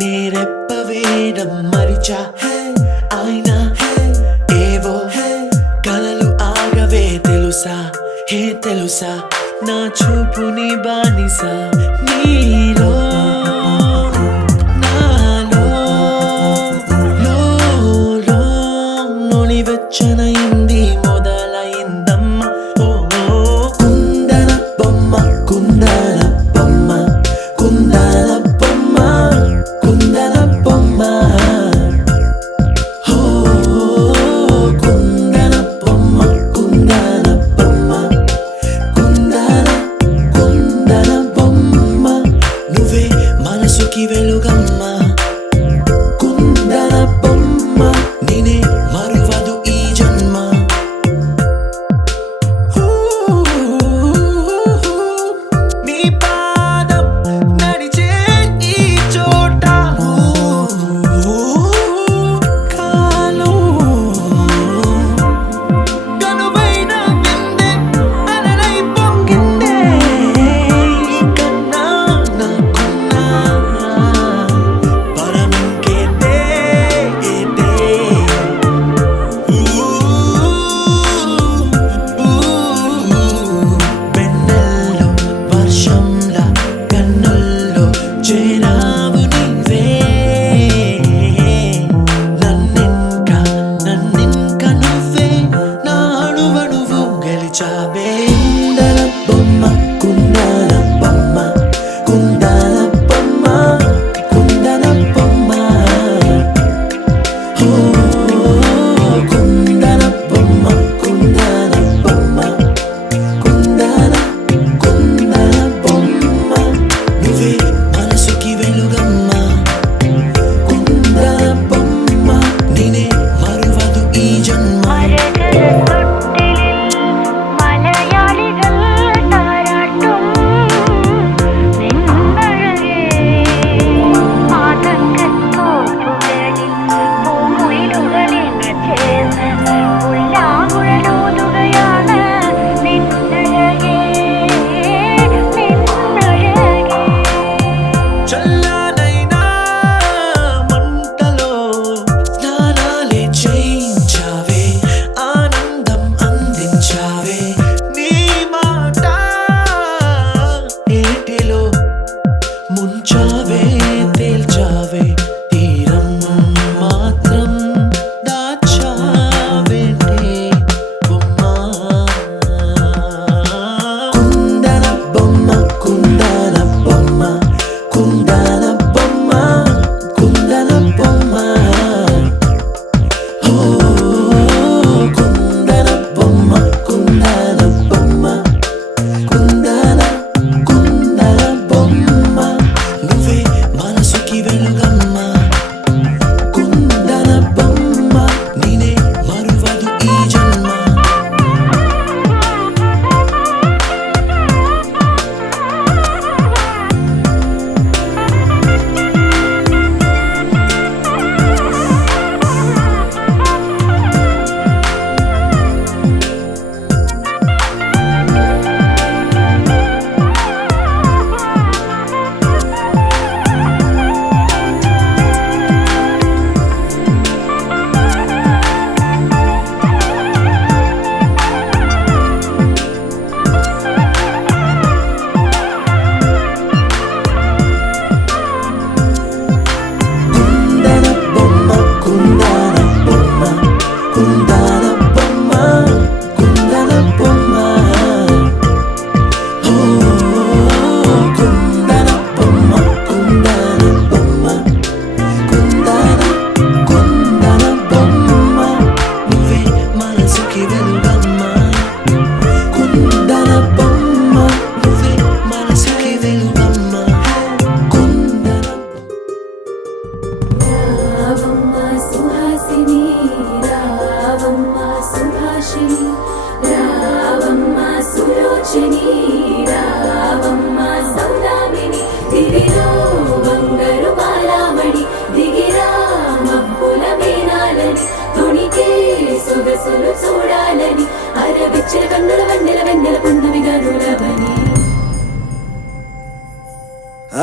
నేరెప్ప వేయడం మరిచా అయినా ఏవో కలలు ఆగవే తెలుసా తెలుసా నా చూపుని బానిసా నీలో నాలో లో నొలివెచ్చనైంది మొదలైందమ్మ ఓ కుందన బొమ్మ కుందన బొమ్మ కుందన బొమ్మ కుందన బొమ్మ ఓ కుందన బొమ్మ కుందన బొమ్మ కుందన కుందన బొమ్మ నువ్వే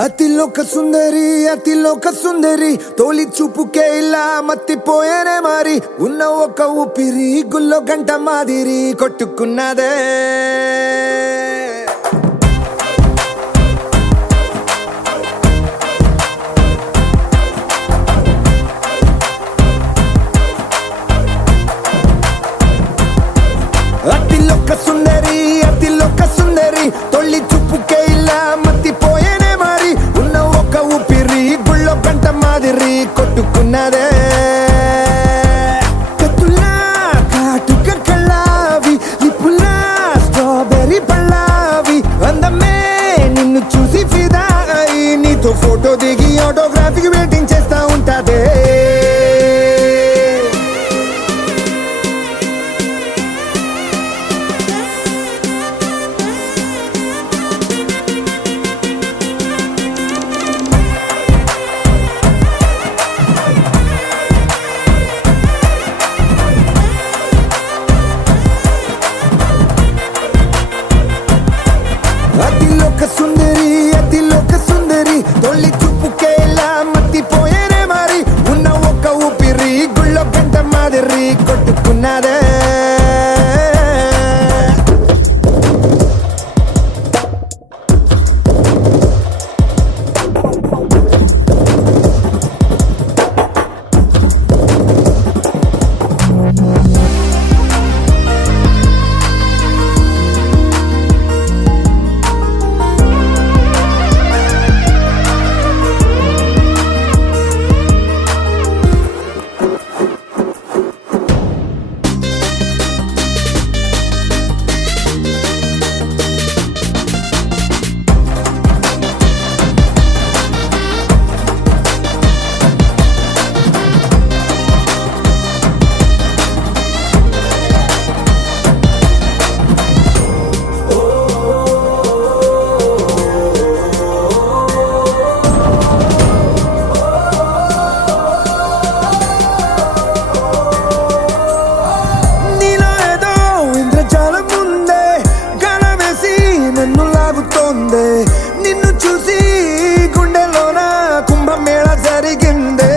అతిలోక సుందరి అతిలోక సుందరి తోలి చూపుకే ఇలా మత్తిపోయేనే మరి ఉన్న ఒక ఊపిరి గుల్లో గంట మాదిరి కొట్టుకున్నదే అతిలోక సుందరి అతిలోక సుందరి తొలి చూపుకే ఇలా మత్తిపోయేనే మరి ఉన్న ఒక ఊపిరి గుళ్ళో గంట మాదిరి కొట్టుకున్నదే కత్తులా కాటుక కళ్ళావి లిప్పులా స్ట్రాబెర్రీ పళ్ళావి అందమే నిన్ను చూసి ఫిదా అయి నీతో ఫోటో దిగి ఆటోగ్రాఫీకి వెయిటింగ్ చేస్తా ఉంటాదే అతిలోక సుందరి అతిలోక సుందరి తొలి చూపుకే ఇలా మత్తిపోయేనే మరి ఉన్న ఒక ఊపిరి గుళ్ళో గంట మాదిరి కొట్టుకున్నదే నిన్ను చూసి గుండెలోన కుంభమేళ జరిగిందే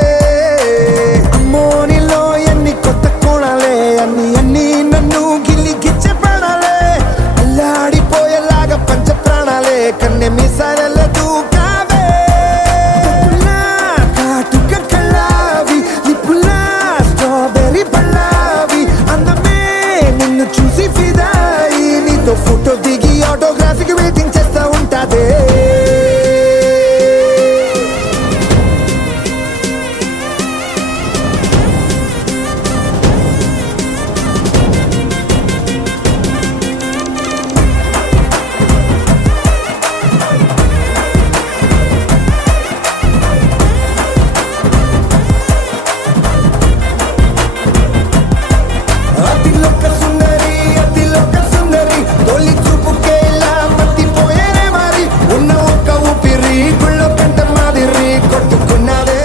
అమ్మో నీలో ఎన్ని కొత్త కోణాలే అన్ని నన్ను గిల్లి గిచ్చే ప్రాణాలే అల్లాడిపోయేలాగా పంచ ప్రాణాలే కన్నె మీసాల దూకావే కాటుక కళ్ళావి లిప్పులా స్ట్రాబెర్రీ పళ్ళావి అందమే నిన్ను చూసి ఫిదాయి నీతో ఫోటో దిగి ఆటోగ్రాఫీకి వెయిటింగ్ చేస్తా ఉంటాదే అతిలోక సుందరి అతిలోక సుందరి తొలి చూపుకే ఇలా మత్తిపోయేనే మరి ఉన్న ఒక ఊపిరి గుళ్ళో గంట మాదిరి కొట్టుకున్నదే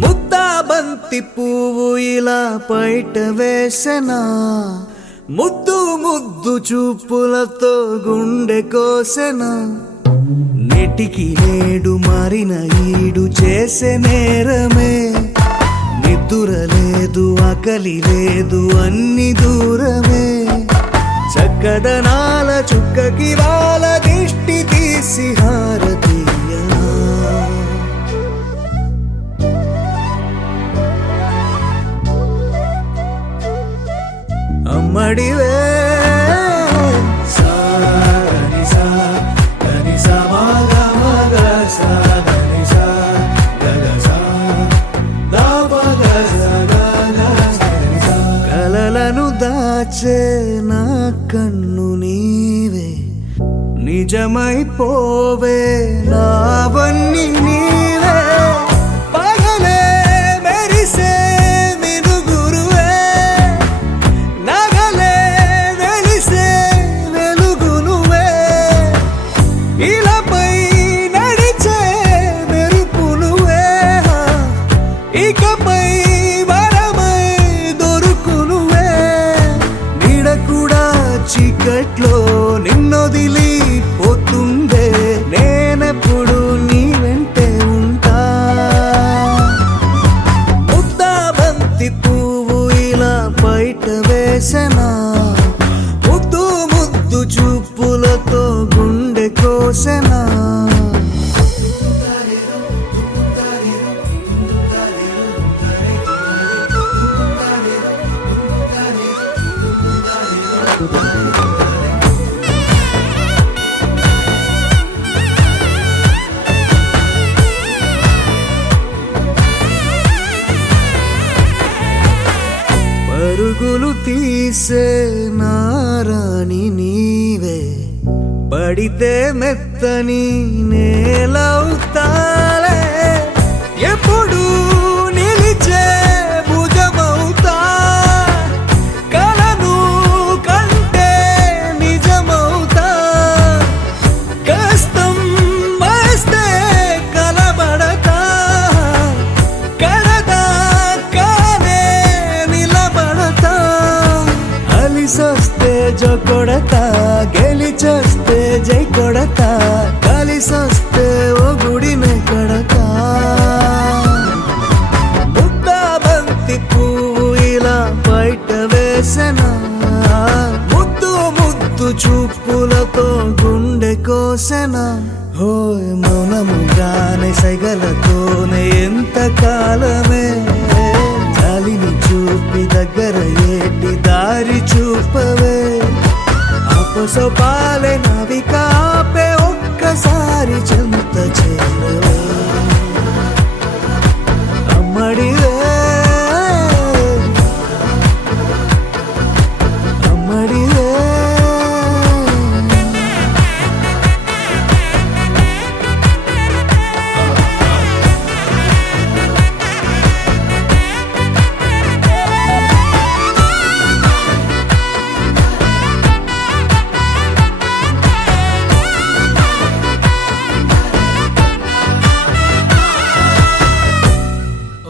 ముద్దా బంతి పువ్వు ఇలా బయట వేసెనా ముద్దు ముద్దు చూపులతో గుండె కోసెనా నెటికి నేడు మారిన ఈడు చేసే నేరమే నిద్దుర లేదు ఆకలి లేదు అన్ని దూరమే చక్కదనాల చుక్కకి వాళ్ళ దిష్టి తీసి హారతీయనా అమ్మడివే కలలను దాచే నా కన్ను నీవే నిజమైపోవే నావన్నీ నీవే పగలే మెరిసే మినుగురువే నగలే వెలిసే వెలుగు నువ్వే ఇలాపై నడిచే మెరుపు పరుగులు తీసే నారాణి నీవే, పడితే మెత్తని నేలవుతాలే, ఎప్పుడు నిలిచే భుజమవుతా, కలను కంటే నిజమవుతా, కష్టం వస్తే కలబడతా, కడదాకానే నిలబడతా, అలిసొస్తే జో కొడతా, గెలిచొస్తే జై కొడతా, కలిసొస్తే ఓ గుడినే కడతా. ముద్దా బంతి పువ్వు ఇలా బయట వేసెనా, ముద్దు ముద్దు చూపులతో గుండె కోసెనా, హోయ్ మౌనముగానే సైగలతోనే ఎంత కాలమే, జాలిని చూపి దగ్గర ఏటి దారి చూపవే, ఆపసోపాలే నావిక ఆపే ఒక్కసారి చెంత చేరవే, అమ్మడివే అమ్మడివే.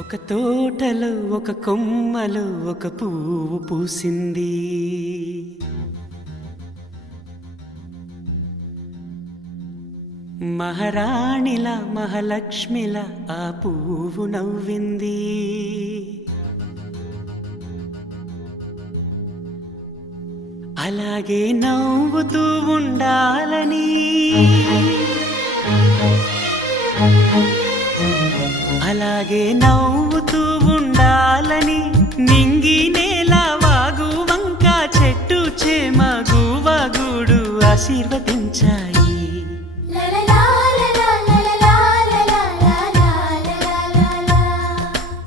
ఒక తోటలో ఒక కొమ్మలో ఒక పువ్వు పూసింది, మహారాణిలా మహాలక్ష్మిలా ఆ పువ్వు నవ్వింది, అలాగే నవ్వుతూ ఉండాలని, అలాగే నవ్వుతూ ఉండాలని, నింగి నేల వాగు వంక చెట్టు చేమ గువగుడు ఆశీర్వదించాయి.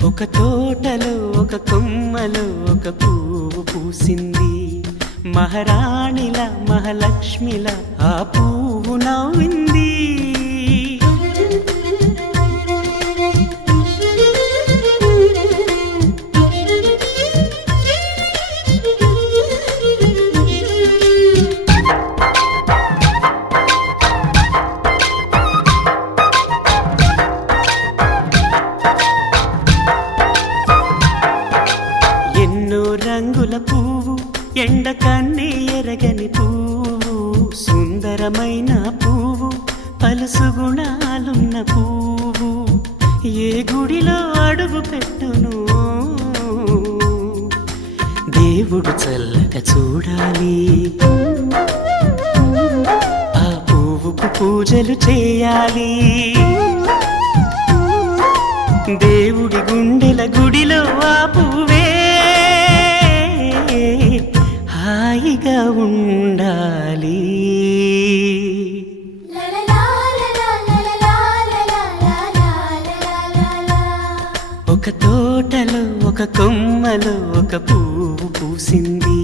ఒక తోటలో ఒక కొమ్మలో ఒక పువ్వు పూసింది, మహారాణిల మహాలక్ష్మిల ఆ పువ్వు నవ్వింది. రంగుల పువ్వు, ఎండ కన్నే ఎరగని పువ్వు, సుందరమైన పువ్వు, పలుసు గుణాలున్న పువ్వు, ఏ గుడిలో అడుగు పెట్టును దేవుడు చల్లగా చూడాలి, ఆ పువ్వుకు పూజలు చేయాలి, దేవుడి గుండెల గుడిలో ఆ పువ్వే హాయిగా ఉండాలి. ఒక తోటలో ఒక కొమ్మలో ఒక పువ్వు పూసింది,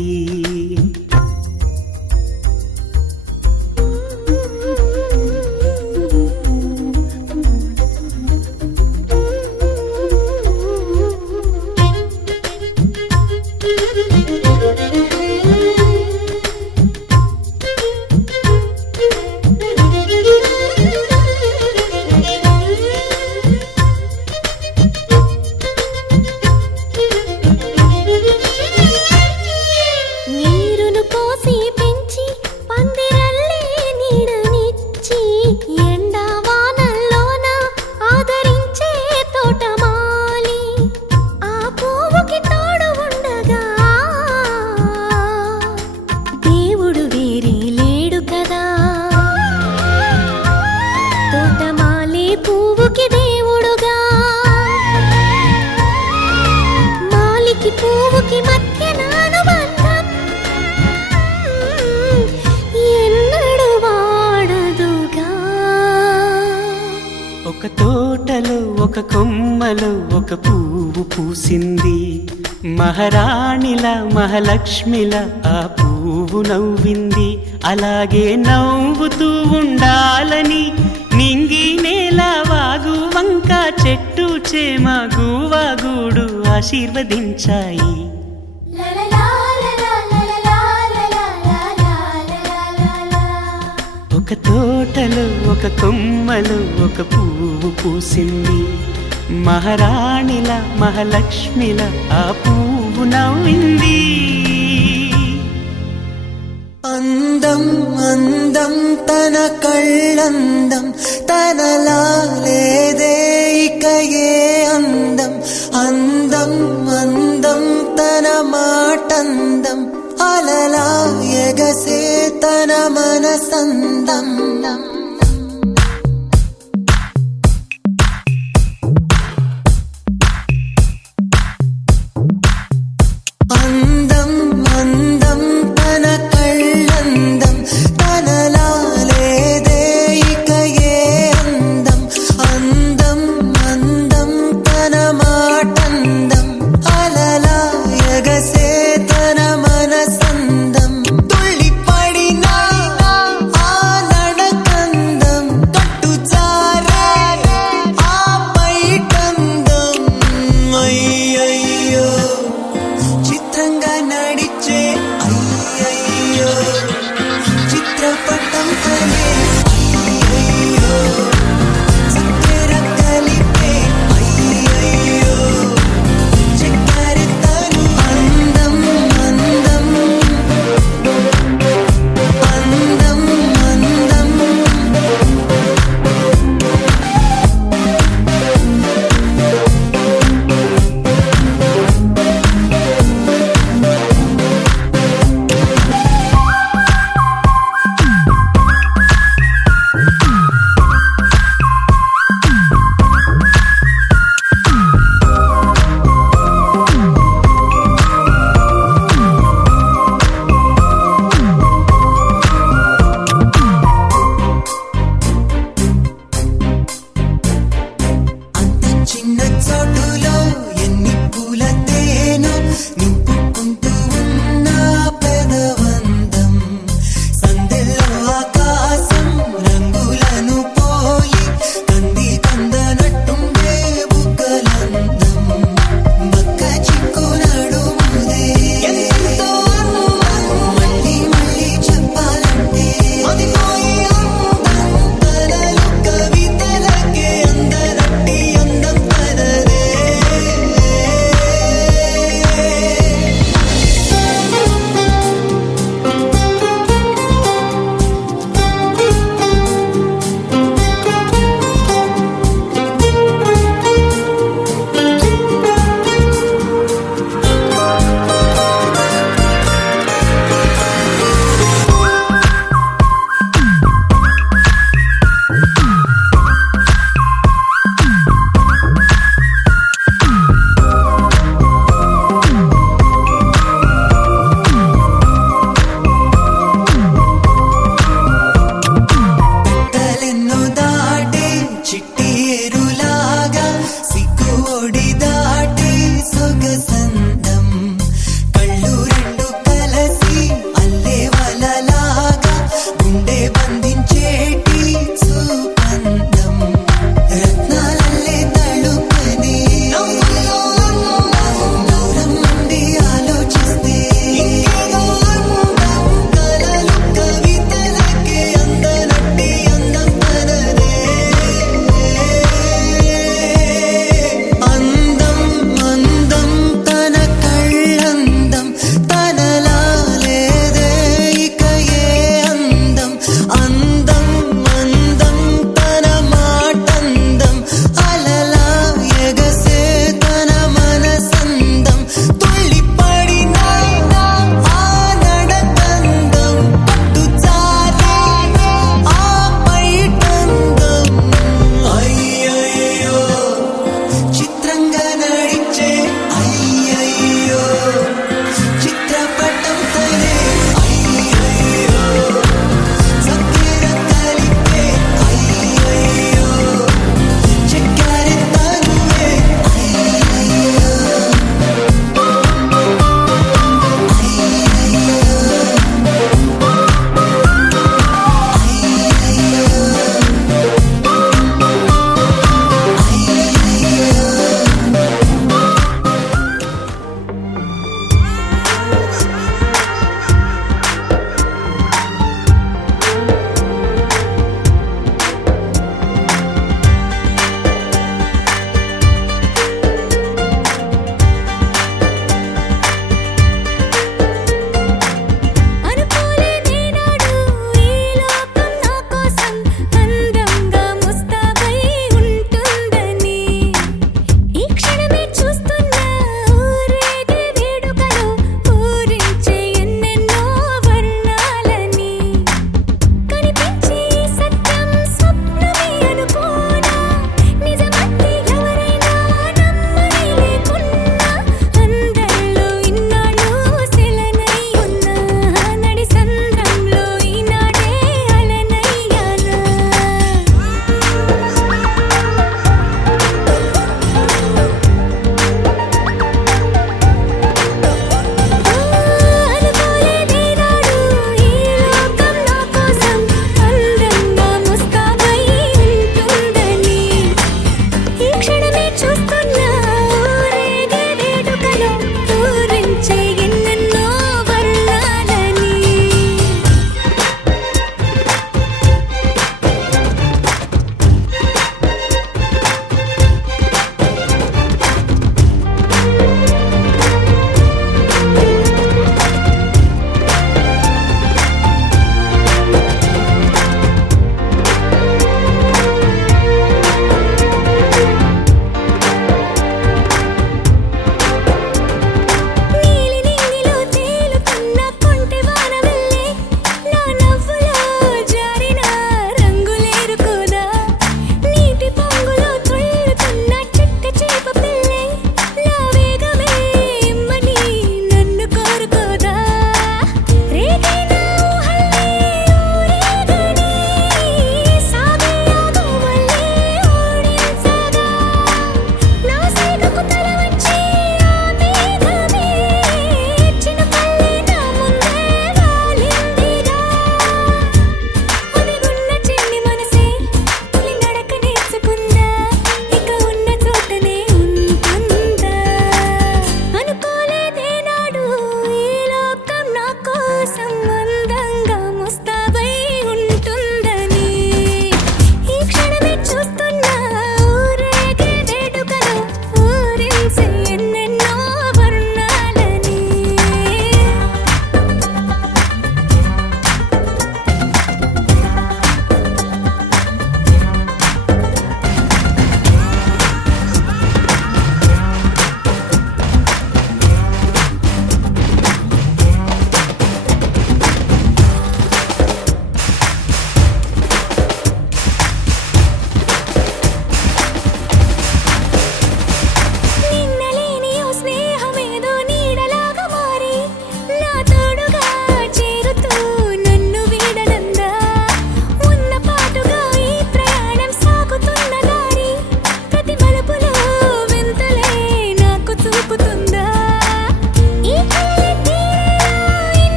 ఒక తోటలో ఒక కొమ్మలో ఒక పువ్వు పూసింది, మహారాణిల మహాలక్ష్మిల ఆ పువ్వు నవ్వింది, అలాగే నవ్వుతూ ఉండాలని నింగి నేల వాగు వంక చెట్టు చేమ గువాగూడు ఆశీర్వదించాయి. ఒక తోటలో ఒక కొమ్మలో ఒక పువ్వు పూసింది, మహారాణిల మహాలక్ష్మిల ఆ పువ్వు నవ్వింది. అందం అందం తన కళ్ళందం, తనలా లేదే ఇక ఏ అందం. అందం అందం తన మాటందం, అలలా ఎగసే తన మనసందం. అందం అందం తన కళ్ళందం, తనలా లేదే ఇక ఏ అందం. అందం అందం తన మాటందం, అలలా ఎగసే తన మనసందం. తుళ్ళి పడిన ఆ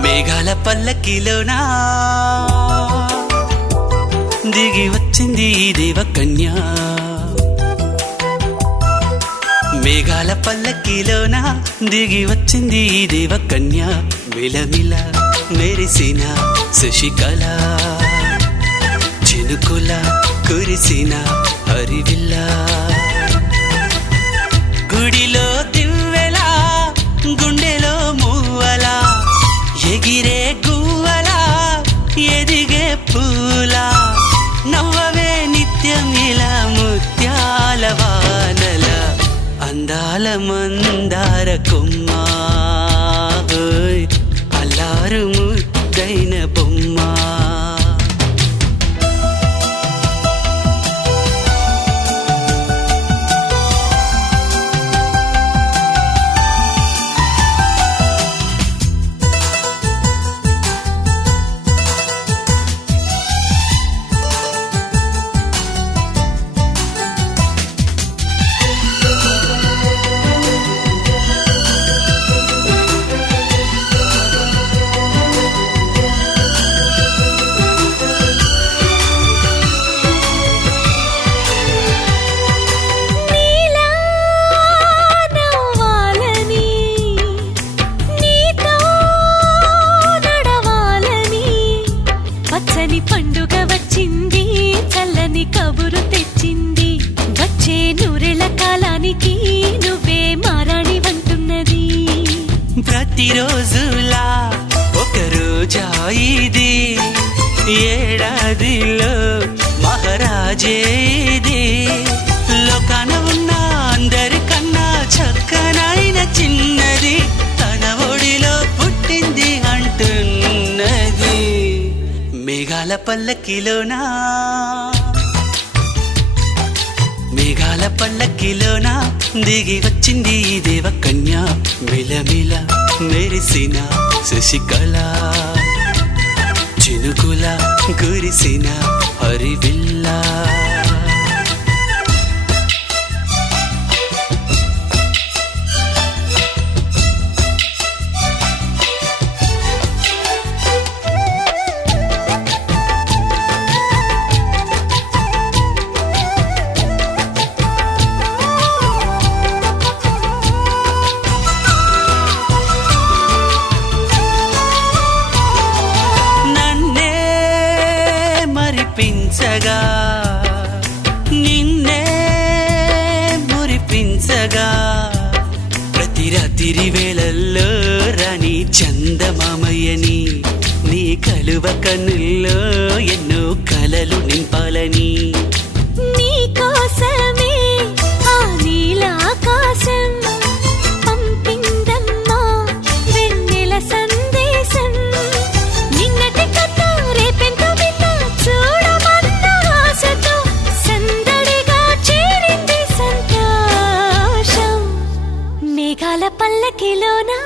మేఘాల పల్లకిలోనా దిగి వచ్చింది ఈ దేవకన్య. మేఘాల పల్లకిలోన దిగి వచ్చింది ఈ దేవకన్య. మిలమిల మెరిసిన శశికళ చినుకుల కురిసిన హరివిల్ల. గుడిలో దివ్వెలా గుండెలో మూవలా ఎగిరే గువ్వలా ఎదిగే పూలా నవ్వవే నిత్యం ఇలా ముత్యాల వానల అందాల మందార కొమ్మ అల్లారు ముద్దైన బొమ్మ. పండుగ వచ్చింది చల్లని కబురు తెచ్చింది వచ్చే నూరెల కాలానికి నువ్వే మారాణి వంటున్నది. ప్రతిరోజులా ఒక రోజా ఇది ఏడాదిలో మహారాజే ఇది. లోకాన ఉన్న అందరికన్నా చక్కనైన చిన్నది తన ఒడిలో పుట్టింది అంటున్నది. మేఘాల పల్లకిలోనా మేఘాల పల్లకిలోనా దిగి వచ్చింది ఈ దేవకన్య. మిలమిల మెరిసిన శశికళ చినుకుల కురిసిన హరివిల్ల. మరిపించగా నిన్నే మురిపించగా ప్రతి రాత్రి వేళల్లో రాణి చందమామయ్యని నీ కలువ కన్నుల్లో ఎన్నో కలలు నింపాలని. నీ కోసమే ఆ నీలాకాశం పంపిందమ్మా వెన్నెల సందేశం. నిన్నటి కన్నా రేపెంతో విన్నా చూడమన్న ఆశతో సందడిగా చేరింది సంతోషం. మేఘాల పల్లకిలోనా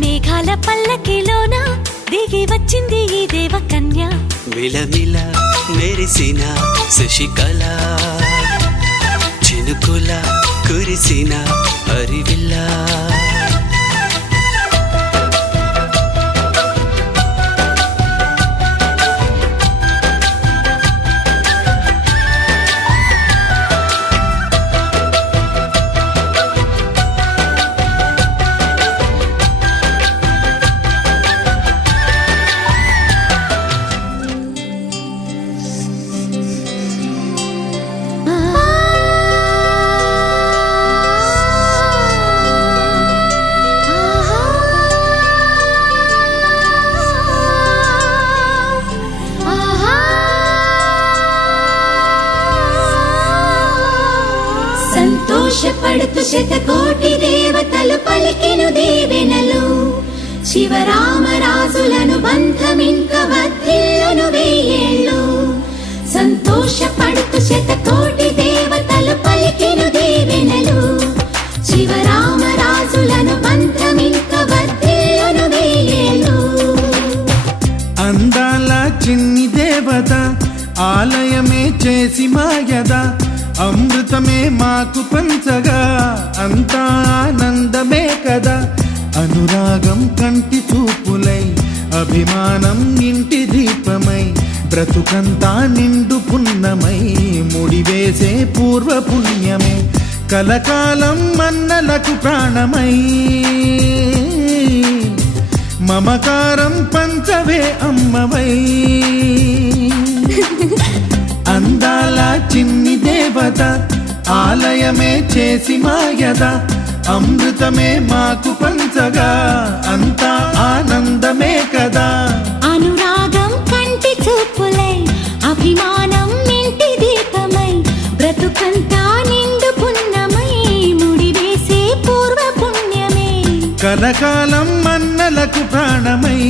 మేఘాల పల్లకిలోనా దిగి వచ్చింది ఈ దేవకన్య. మిలమిల మెరిసిన శశికళ చినుకుల కురిసిన హరివిల్ల. సంతోషపడుతూ శతకోటి దేవతలు పలికెను దీవెనలు. శివరామరాజులను బంధమింక వర్ధిల్లును వెయ్యేళ్ళు. సంతోషపడుతూ శతకోటి దేవతలు పలికెను దీవెనలు. శివరామరాజులను బంధమింక వర్ధిల్లును వెయ్యేళ్ళు. అందాల చిన్ని దేవత ఆలయమే చేసి మాయద అమృతమే మాకు పంచగా అంతా ఆనందమే కదా. కంటి చూపులై అభిమానం ఇంటి దీపమై బ్రతుకంతా నిండు పున్నమై ముడివేసే పూర్వ పుణ్యమే కలకాలం మన్నలకు ప్రాణమై మమకారం పంచవే అమ్మవై అందాల చిన్ని దేవత ఆలయమే చేసి మాయద అమృతమే మాకు పంచగా అంతా ఆనందమే కదా అనురాగం కంటి చూపులై అభిమానం ఇంటి దీపమై బ్రతుకంతా నిండు పున్నమై ముడివేసే పూర్వ పుణ్యమే కలకాలం మన్నలకు ప్రాణమై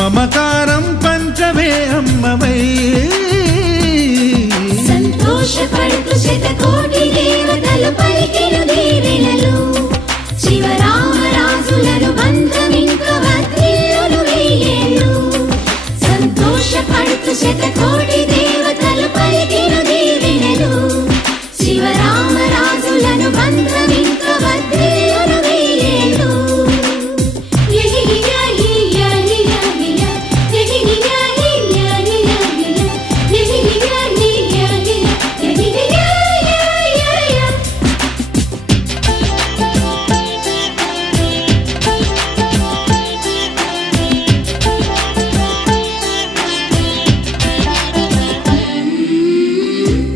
మమకారం పంచవే అమ్మవై సంతోషపడుతూ శతకోటి దేవతలు పలికెను దీవెనలు శివరామరాజులను బంధమింక వర్ధిల్లును వెయ్యేళ్ళు సంతోషపడుతూ శతకోటి దేవతలు పలికెను దీవెనలు శివరామరాజులను బంధమింక వర్ధిల్లును వెయ్యేళ్ళు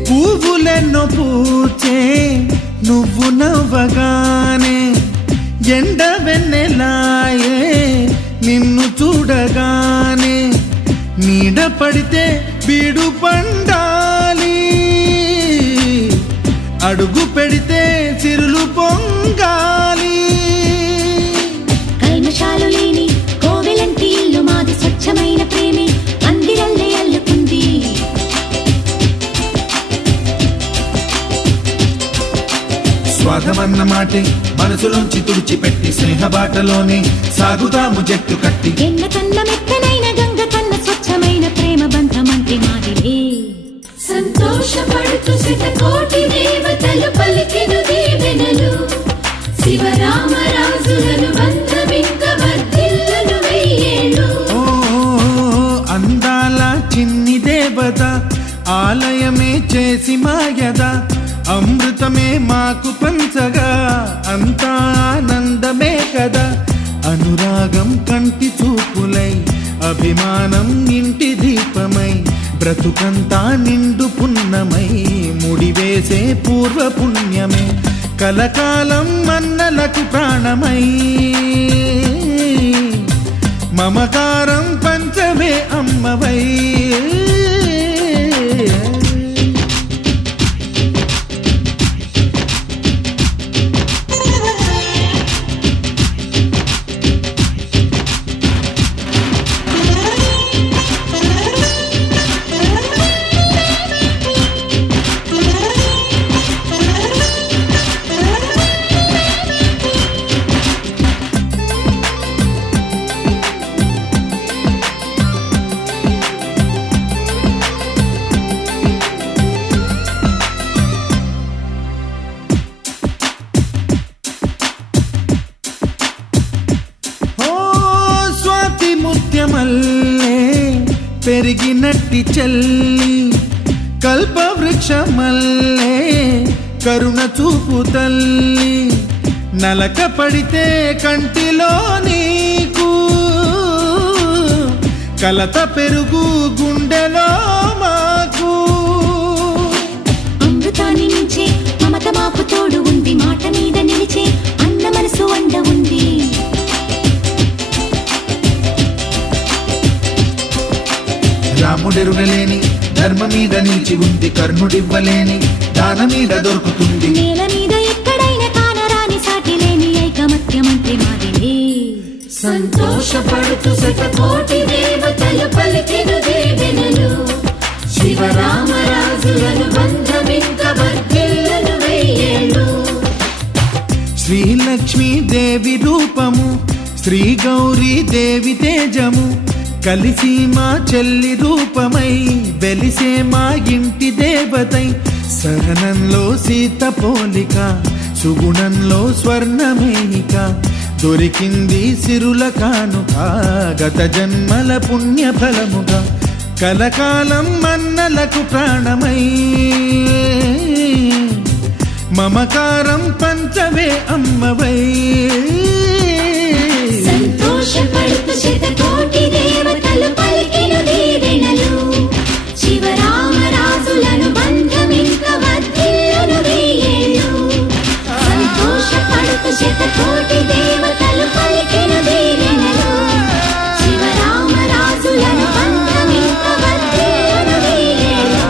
పువ్వులెన్నో పూచే నువ్వు నవ్వగానే ఎండ వెన్నెలాయే నిన్ను చూడగానే నీడ పడితే బీడు పండాలి అడుగు పెడితే సిరులు పొంగాలి కల్మషాలు లేని కోవెలంటి ఇల్లు మాది స్వచ్ఛమైన ప్రేమే అందిరల్లే అల్లుకుంది స్వాగమన్న మాటే మనసులోంచి తుడిచిపెట్టి స్నేహబాటలోనే సాగుదాము జట్టు కట్టి ఎన్న కన్న మెత్తనైన గంగ కన్న స్వచ్ఛమైన ప్రేమ బంధమంటి మాదిలే సంతోషపడుతూ శతకోటి దేవతలు పలికెను దీవెనలు శివరామరాజులను బంధమింక వర్ధిల్లును వెయ్యేళ్ళు ఓ అందాల చిన్ని దేవత ఆలయమే చేసి మాయద అమృతమే మాకు పంచగా అంతా ఆనందమే కదా అనురాగం కంటి చూపులై అభిమానం ఇంటి దీపమై బ్రతుకంతా నిండు పున్నమై ముడివేసే పూర్వ పుణ్యమే కలకాలం మన్నలకు ప్రాణమై మమకారం పంచవే అమ్మవై ముత్యమల్లే పెరిగినట్టి చెల్లి కల్పవృక్షమల్లే కరుణ చూపు తల్లి నలక పడితే కంటిలో నీకు కలత పెరుగు గుండెలో మాకు అమృతాన్ని మించే మమత మాకు తోడు ఉంది మాట మీద నిలిచే అన్న మనసు అండ ఉంది రాముడెరుగలేని ధర్మ మీద నిలిచి ఉంది కర్ణుడివ్వలేని దాన మీద దొరుకుతుంది నేల మీద ఎక్కడైనా కానరాని సాటి లేని ఐకమత్యమంత్రి మాదిలే సంతోషపడుతూ శతకోటి దేవతలు పలికెను దీవెనలు శివరామరాజులను బంధమింక వర్ధిల్లును వెయ్యేళ్ళు శ్రీలక్ష్మీ దేవి రూపము శ్రీ గౌరీ దేవి తేజము కలిసి మా చెల్లి రూపమై వెలిసే మా ఇంటి దేవతై సహనంలో సీత పోలిక సుగుణంలో స్వర్ణమేక దొరికింది సిరుల కానుక గత జన్మల పుణ్య ఫలముగా కలకాలం మన్నలకు ప్రాణమై మమకారం పంచవే అమ్మవై సంతోషపడుతూ శతకోటి దేవతలు పలికిన దీవెనలు శివరామరాజులను బంధమింక వర్ధిల్లును వెయ్యేళ్ళు సంతోషపడుతూ శతకోటి దేవతలు పలికిన దీవెనలు శివరామరాజులను బంధమింక వర్ధిల్లును వెయ్యేళ్ళు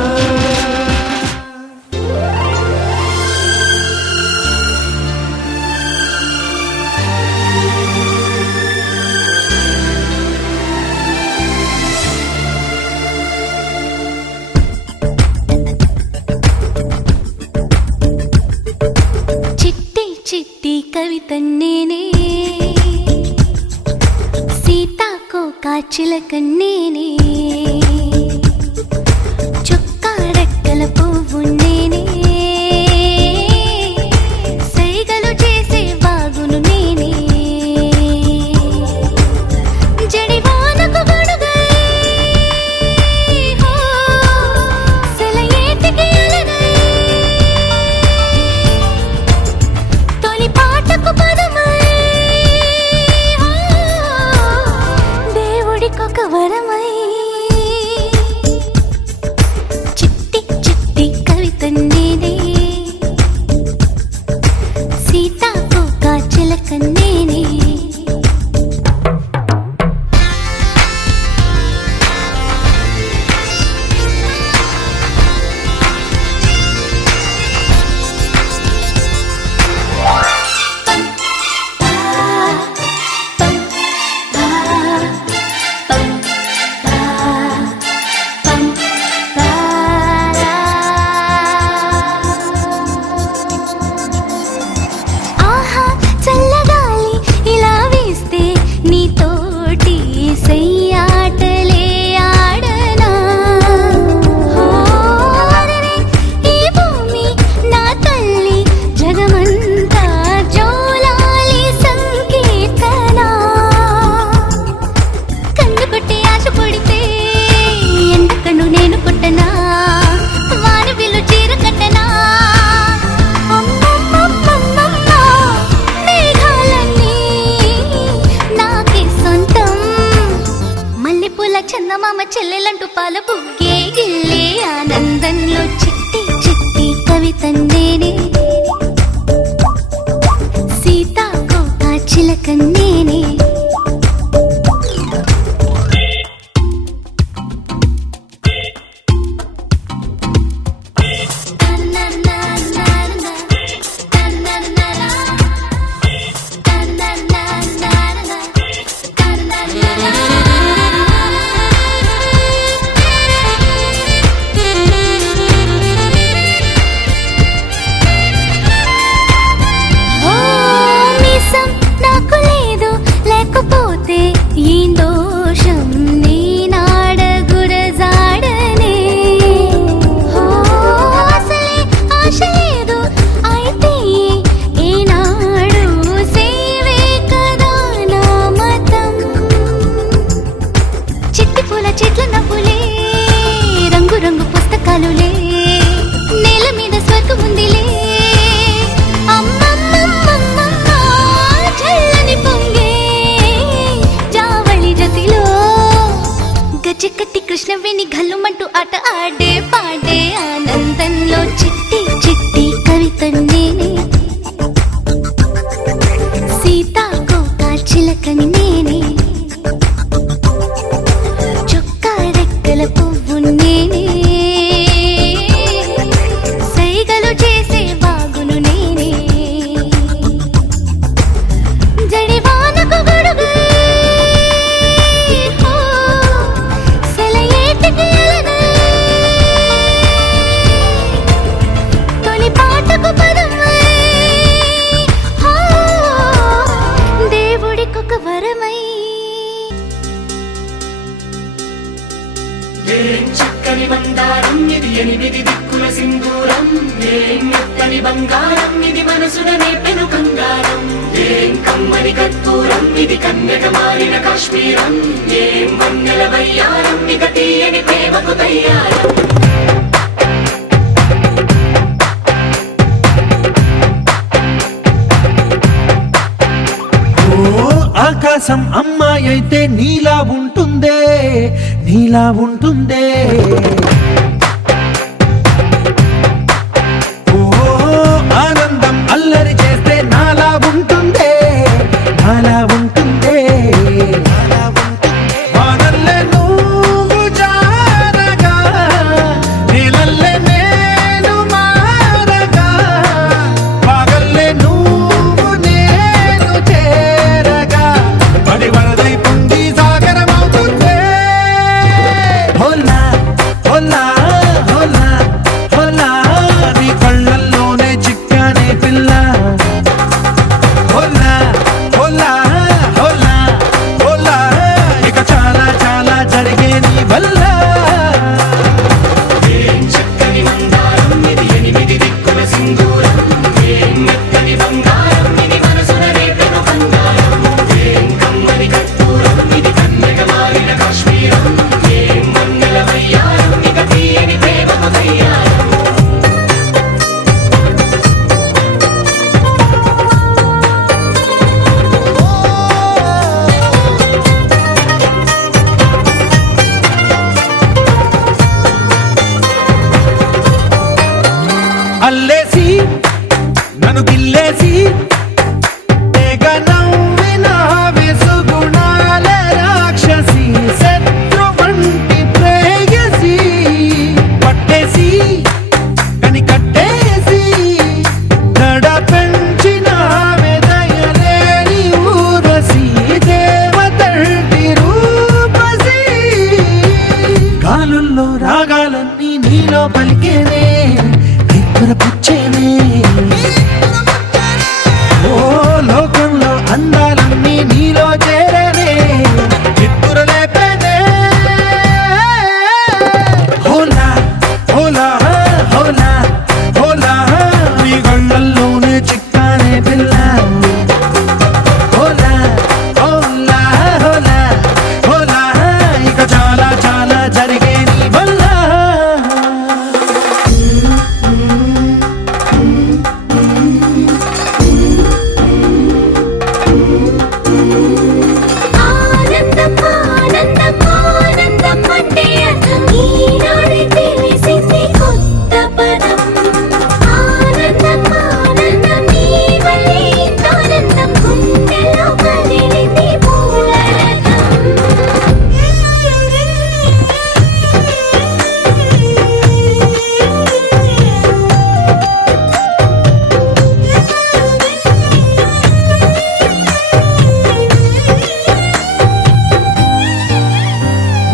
చిట్టి చిట్టి కవిత నేనే సీతాకోక చిలక నేనే చుక్క రెక్కల పువ్వు నేనే సైగలు చేసే బాగును నేనే జడివానకు గొడుగై హో సెలయేటికి అలనై తొలి పాటకు పదమై దేవుడికొక వరమై చిట్టి చిట్టి కవిత నేనే సీతాకోక చిలక నేనే ఆహా చల్లగాలి ఇలా వీస్తే నీతోటి సయ్యాటలే ఆడనా హోరరే ఈ భూమి నా తల్లి జగమంతా జోలాలి సంకీర్తన కన్ను కొట్టి ఆశ పొడితే ఎందుకను నేను పుట్టనా వాన విలు చీర కట్టనా అమ్మమ్మమ్మమ్మమ్మ మేఘాలన్నీ నాకే సొంతం మల్లెపూల చందమామ చెల్లెలంటూ పాల బుగ్గే గిల్లే ఆనందంలో చిట్టి చిట్టి కవిత నేనే సీతాకోక చిలక నేనే ఓ మీసం నాకు లేదు లేకపోతే ఈ దోషం నేనాడగుడజాడనే ఓ అసలే ఆశ లేదు అయితే ఈనాడు సేవే కదా నా మతం చిట్టి పూల చెట్ల నవ్వులే రంగు రంగు పుస్తకాలులే నేల మీద స్వర్గం ఉందిలే అమ్మమ్మమ్మమ్మమ్మ చల్లని పొంగే జావళి జతిలో గజ్జెకట్టి కృష్ణవేణి గల్లుమంటూ ఆట ఆడే పాడే ఆనందంలో చిట్టి చిట్టి కవిత నేనే సీతాకోక చిలక నేనే చుక్క రెక్కల పువ్వు నేనే సైగలు చేసే బాగును నేనే జడివానకు గొడుగై హో సెలయేటికి అలనై మనసున రేపెను కంగారం. ఏం కమ్మని కర్పూరం ఇది కన్యక మారిన కాశ్మీరం. ఏం వన్నెల వయ్యారం ఇక తీయని ప్రేమకు తయ్యారం. ఆకాశం అమ్మాయి అయితే నీలా ఉంటుందే, నీలా ఉంటుందే. ఓ ఆనందం అల్లరి చేస్తే నాలా ఉంటుందే, నాలా ఉంటుందే. వానల్లే నువ్వు జారగా, నీలల్లే నేను మారగా, వాగల్లే నువ్వు నేను చేరగా, పడి వరదై పొంగి సాగరమవుతుందే. హోలా హోలా హోలా హోలా నీ కళ్ళల్లోనే చిక్కానే పిల్ల. హోలా హోలా హోలా హోలా ఇక చాలా చాలా జరిగే నీ వల్ల. ఏం చక్కని మందారం ఇది ఎనిమిది దిక్కుల సింధూరం. ఏం మెత్తని బంగారం ఇది మనసున రేపెను కంగారం. ఏం కమ్మని కర్పూరం ఇది కన్యక మారిన కాశ్మీరం. ఏం వన్నెల వయ్యారం ఇక తీయని ప్రేమకు తయ్యారం. అల్లేసి నన్ను గిల్లేసి తెగ నవ్విన వెసుగుణాల రాక్షసి, శత్రు వంటి ప్రేయసి, పట్టేసి కని కట్టేసి దడ పెంచిన దయలేని ఊరసి, దేవతంటి రూపసి. గాలుల్లో రాగాలన్నీ నీలో పలికేనే, నిద్రపుచ్చేనే. ఓ లోకంలో అందాలన్నీ నీలో చేరనే, నిద్రలేపేనే. హోలా హోలా హోలా హోలా నీ కళ్ళల్లోనే చిక్కానే పిల్ల. హోలా హోలా హోలా హోలా ఇక చాలా చాలా జరిగే నీ వల్ల. ఆనందం ఆనందం ఆనందం అంటే అర్థం ఈనాడే తెలిసింది కొత్త పదం. ఆనందం ఆనందం నీ వల్లే ఆనందం గుండెలో కదిలింది పూలరథం.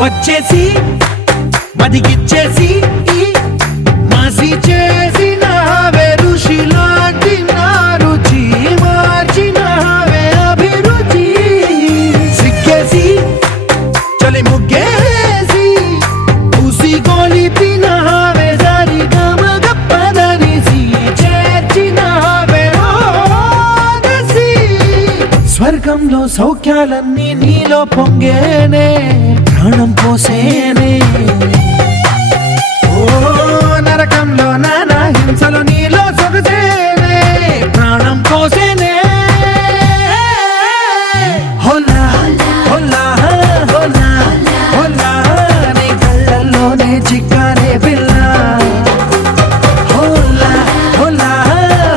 వచ్చేసి మదిగిచ్చేసి మాసి చేసిన ఋషిలాంటి నా రుచి మార్చినవే అభిరుచి. సిగ్గేసి చలి ముగ్గేసి ఉసి గొలిపినవే సరి గమగ పదనిసి, చేర్చినవే ఓదసి. స్వర్గంలో సౌఖ్యాలన్నీ నీలో పొంగేనే, ప్రాణం పోసేనే. ఓ నరకంలో నానా హింసలు నీలో సొగసేనే, ప్రాణం పోసేనే. హోలా హోలా హోలా హోలా నీ కళ్ళల్లోనే చిక్కానే పిల్ల. హోలా హోలా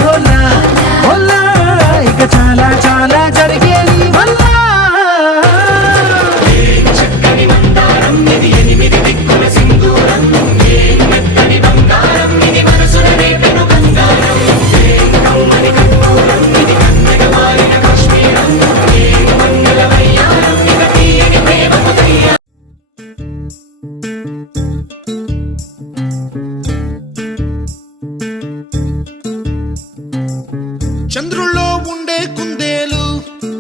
హోలా హోలా ఇక చాలా చాలా జరిగే నీ వల్ల. ఏం చక్కని మందారం ఇది ఎనిమిది దిక్కుల సింధూరం. ఏం మెత్తని బంగారం ఇది మనసున రేపెను కంగారం. ఏం కమ్మని కర్పూరం ఇది కన్యక మారిన కాశ్మీరం. ఏం వన్నెల వయ్యారం ఇక తీయని ప్రేమకు తయ్యారం. చంద్రుల్లో ఉండే కుందేలు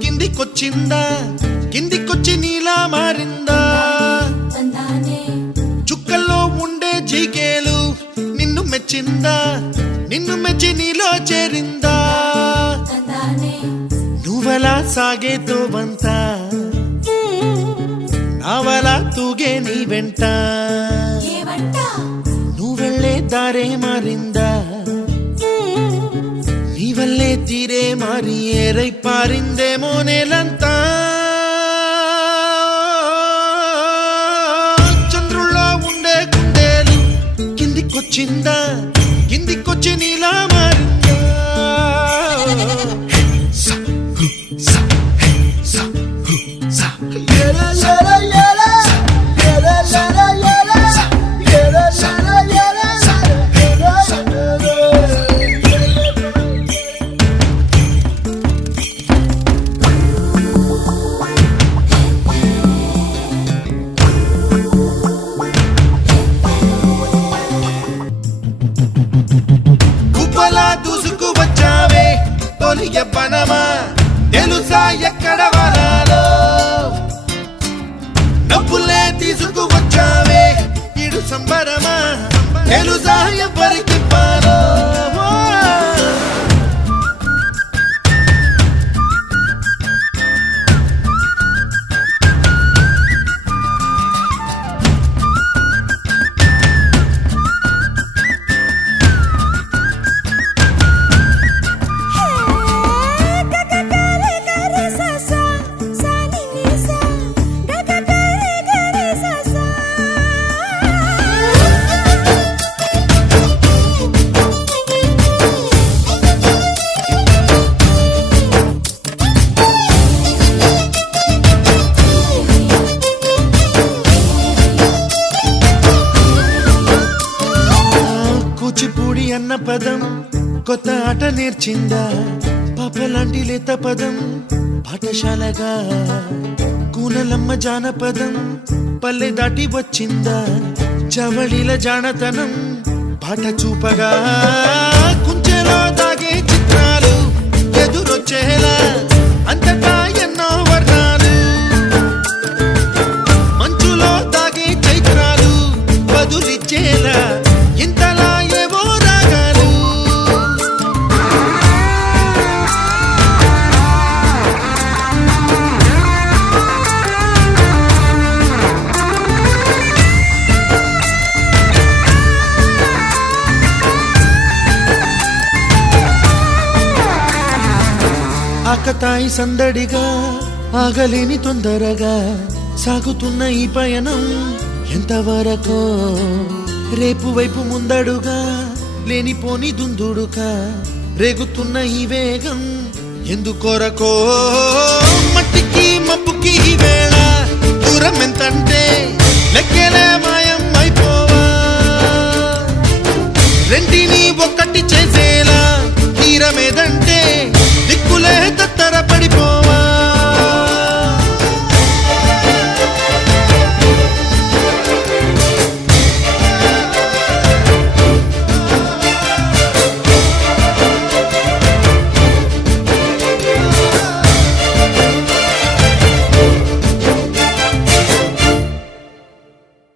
కిందికొచ్చిందా, కిందికొచ్చి నీలా మారిందా. చుక్కల్లో ఉండే జీకేలు నిన్ను మెచ్చిందా, నిన్ను మెచ్చి నీలో చేరిందా. ఎలా సాగేతో బంత నావలా తూగే నీ వెంట నువ్వెళ్ళే దారే మారిందా నీ వల్లే తీరే మారి ఏరై పారిందేమో నేలంతా చంద్రుల్లో ఉండే కుందేలు కిందికొచ్చిందా కిందికొచ్చి నీలా మారిందా కుప్పలా దూసుకు వచ్చావే తొలి యవ్వనమా తెలుసా ఎక్కడ వరాలో డబ్బులే తీసుకు వచ్చావే ఇడు సంబరమా తెలుసా ఎవరికి పాలో కూచిపూడి అన్న పదం కొత్త ఆట నేర్చిందా పాపలాంటి లేత పదం పాఠశాలగా కూనలమ్మ జానపదం పల్లె దాటి వచ్చిందా చవళిల జానతనం పాట చూపగా కుంచెలో దాగే చిత్రాలు ఎదురొచ్చేలా అంతటా ఎన్నో వర్ణాలు మంచులో దాగే చైత్రాలు బదులిచ్చేలా ఇంతలా ఏవో రాగాలు ఆకతాయి సందడిగా ఆగలేని తొందరగా సాగుతున్న ఈ పయనం ఎంతవరకో రేపు వైపు ముందడుగా లేనిపోని దుందుడుగా రేగుతున్న ఈ వేగం ఎందుకొరకో మట్టికి మబ్బుకి ఈ వేళ దూరం ఎంతంటే లెక్కలే మాయం అయిపోవా రెంటిని ఒక్కటి చేసేలా తీరమేదంటే